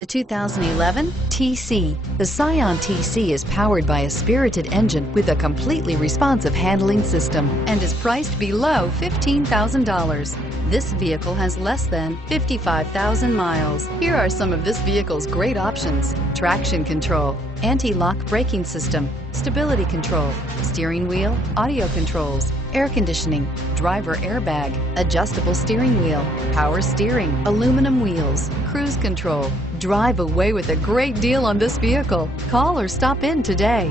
The 2011 TC. The Scion TC is powered by a spirited engine with a completely responsive handling system and is priced below $15,000. This vehicle has less than 55,000 miles. Here are some of this vehicle's great options: traction control, anti-lock braking system, stability control, steering wheel audio controls, air conditioning, driver airbag, adjustable steering wheel, power steering, aluminum wheels, cruise control. Drive away with a great deal on this vehicle. Call or stop in today.